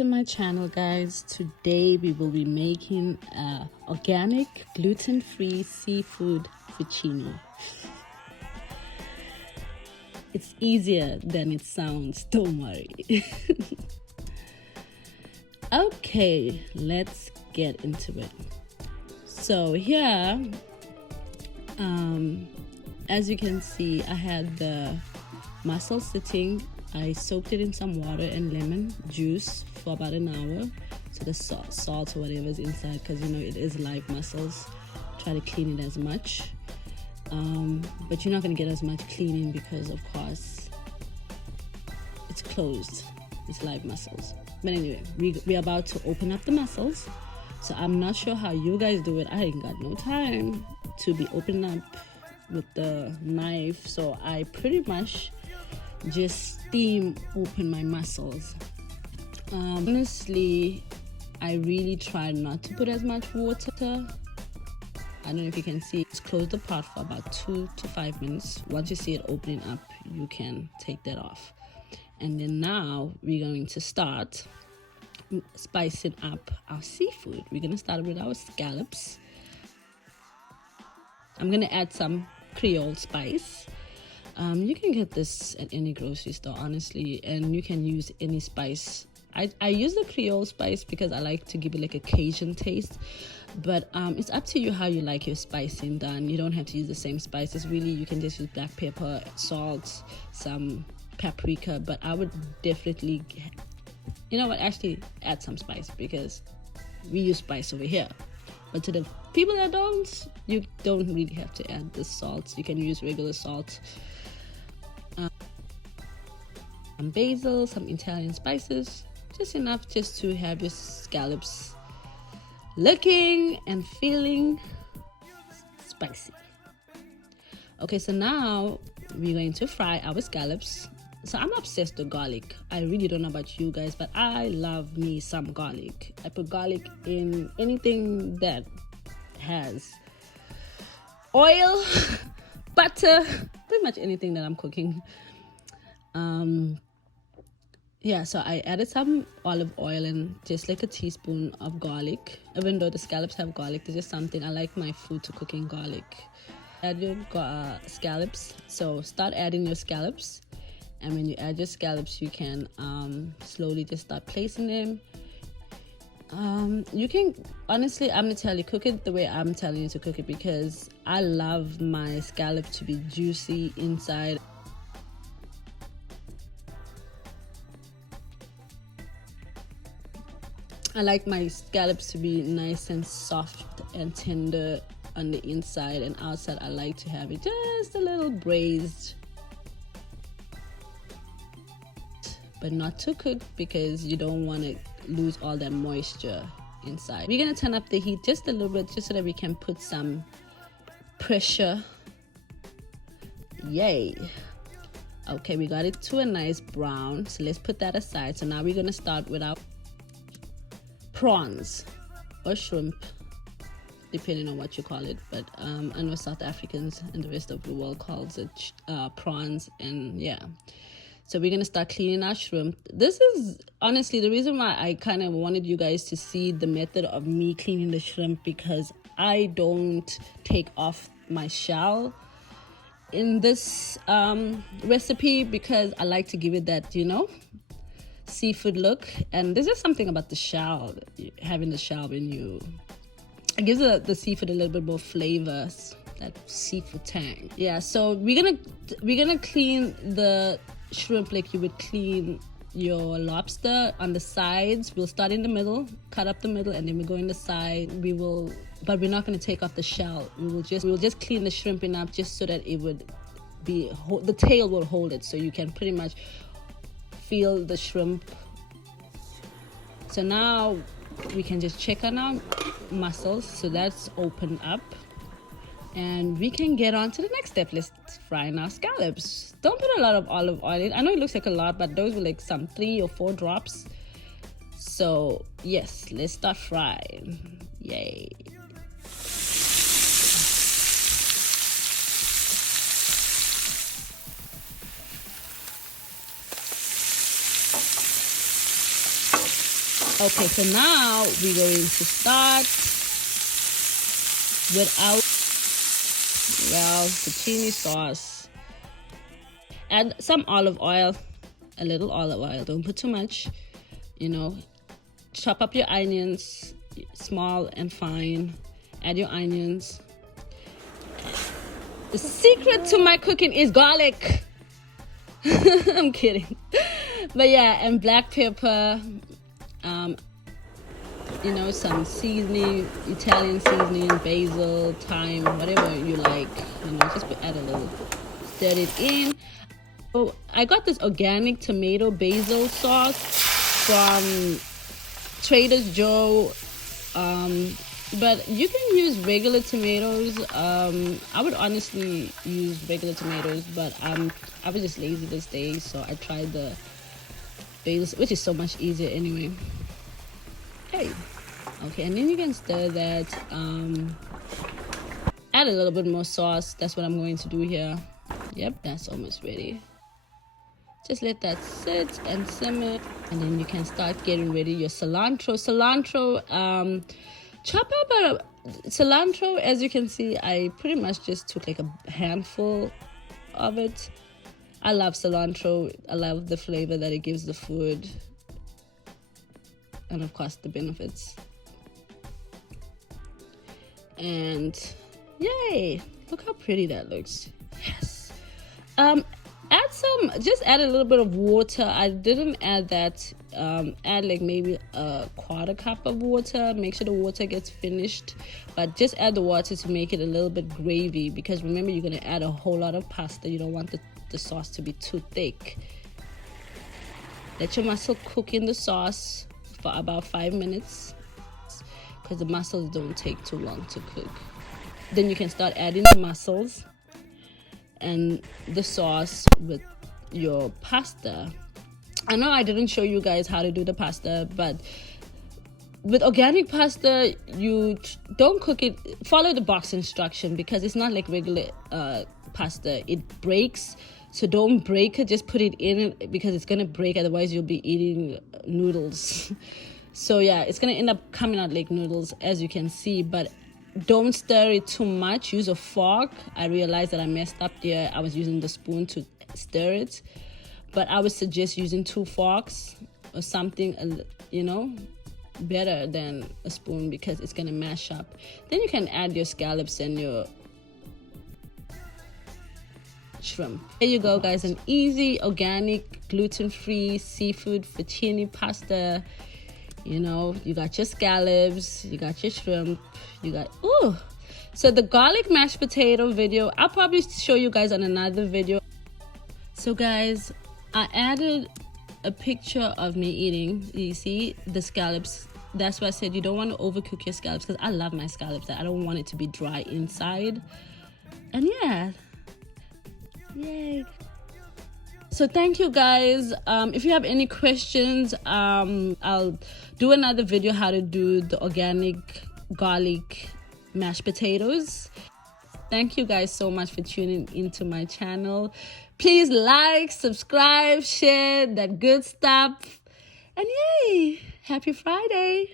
to my channel, guys. Today we will be making organic gluten-free seafood fettuccine. It's easier than it sounds, don't worry. Okay, let's get into it. So here, as you can see, I had the mussel sitting. I soaked it in some water and lemon juice for about an hour, so the salt or whatever is inside, because you know it is live mussels. Try to clean it as much, but you're not going to get as much cleaning because of course it's closed, it's live mussels. But anyway, we're about to open up the mussels. So I'm not sure how you guys do it. I ain't got no time to be opening up with the knife, so I pretty much just steam open my mussels. Honestly, I really try not to put as much water. I don't know if you can see, just close the pot for about 2 to 5 minutes. Once you see it opening up, you can take that off. And then now we're going to start spicing up our seafood. We're going to start with our scallops. I'm going to add some Creole spice. You can get this at any grocery store, honestly, and you can use any spice. I use the Creole spice because I like to give it like a Cajun taste, but it's up to you how you like your spicing done. You don't have to use the same spices, really. You can just use black pepper, salt, some paprika, but I would definitely, you know what, actually add some spice because we use spice over here. But to the people that don't, you don't really have to add the salt. You can use regular salt. Some basil, some Italian spices, just enough just to have your scallops looking and feeling spicy. Okay, so now we're going to fry our scallops. So I'm obsessed with garlic. I really don't know about you guys, but I love me some garlic. I put garlic in anything that has oil, butter, pretty much anything that I'm cooking. Yeah, so I added some olive oil and just like a teaspoon of garlic. Even though the scallops have garlic, this is something I like my food to cook in garlic. Add your scallops. So start adding your scallops, and when you add your scallops, you can slowly just start placing them. You can, honestly, I'm gonna tell you, cook it the way I'm telling you to cook it because I love my scallop to be juicy inside. I like my scallops to be nice and soft and tender on the inside, and outside I like to have it just a little braised, but not too cooked because you don't want to lose all that moisture inside. We're going to turn up the heat just a little bit just so that we can put some pressure. Yay. Okay, we got it to a nice brown, so let's put that aside. So now we're going to start with our prawns or shrimp, depending on what you call it, but I know South Africans and the rest of the world calls it prawns. And yeah, so we're gonna start cleaning our shrimp. This is honestly the reason why I kind of wanted you guys to see the method of me cleaning the shrimp, because I don't take off my shell in this recipe because I like to give it that, you know, seafood look. And there's just something about the shell, having the shell when you, it gives the seafood a little bit more flavor, that seafood tang. Yeah, so we're gonna clean the shrimp like you would clean your lobster. On the sides, we'll start in the middle, cut up the middle, and then we go in the side. But we're not going to take off the shell. We will just clean the shrimp enough just so that it would be, the tail will hold it, so you can pretty much feel the shrimp. So now we can just check on our mussels. So that's opened up, and we can get on to the next step. Let's fry our scallops. Don't put a lot of olive oil in. I know it looks like a lot, but those were like some 3 or 4 drops. So yes, let's start frying. Yay. Okay, so now we're going to start with our zucchini sauce. Add some olive oil, a little olive oil, don't put too much. Chop up your onions small and fine. Add your onions. The secret to my cooking is garlic. I'm kidding. But yeah, and black pepper, some seasoning, Italian seasoning, basil, thyme, whatever you like. Just add a little, stir it in. Oh, I got this organic tomato basil sauce from Trader Joe, but you can use regular tomatoes. I would honestly use regular tomatoes, but I was just lazy this day, so I tried the basil, which is so much easier anyway. Okay, and then you can stir that. Add a little bit more sauce. That's what I'm going to do here. Yep, that's almost ready. Just let that sit and simmer, and then you can start getting ready your cilantro. Chop up cilantro. As you can see, I pretty much just took like a handful of it. I love cilantro. I love the flavor that it gives the food, and of course the benefits. And yay, look how pretty that looks. Yes. Add a little bit of water. I didn't add that. Add like maybe a quarter cup of water. Make sure the water gets finished, but just add the water to make it a little bit gravy, because remember, you're going to add a whole lot of pasta. You don't want the sauce to be too thick. Let your mussel cook in the sauce for about 5 minutes, because the mussels don't take too long to cook. Then you can start adding the mussels and the sauce with your pasta. I know I didn't show you guys how to do the pasta, but with organic pasta, you don't cook it, follow the box instruction, because it's not like regular pasta. It breaks, so don't break it, just put it in, because it's gonna break, otherwise you'll be eating noodles. So yeah, it's gonna end up coming out like noodles, as you can see, but don't stir it too much. Use a fork. I realized that I messed up there. I was using the spoon to stir it, but I would suggest using 2 forks or something, better than a spoon, because it's gonna mash up. Then you can add your scallops and your shrimp. There you go, guys, an easy, organic, gluten-free seafood fettuccine pasta. You got your scallops, you got your shrimp, so the garlic mashed potato video, I'll probably show you guys on another video. So guys, I added a picture of me eating. You see the scallops. That's why I said you don't want to overcook your scallops, because I love my scallops. I don't want it to be dry inside. And yeah, yay. So thank you guys. If you have any questions, I'll do another video how to do the organic garlic mashed potatoes. Thank you guys so much for tuning into my channel. Please like, subscribe, share, that good stuff. And yay, happy Friday.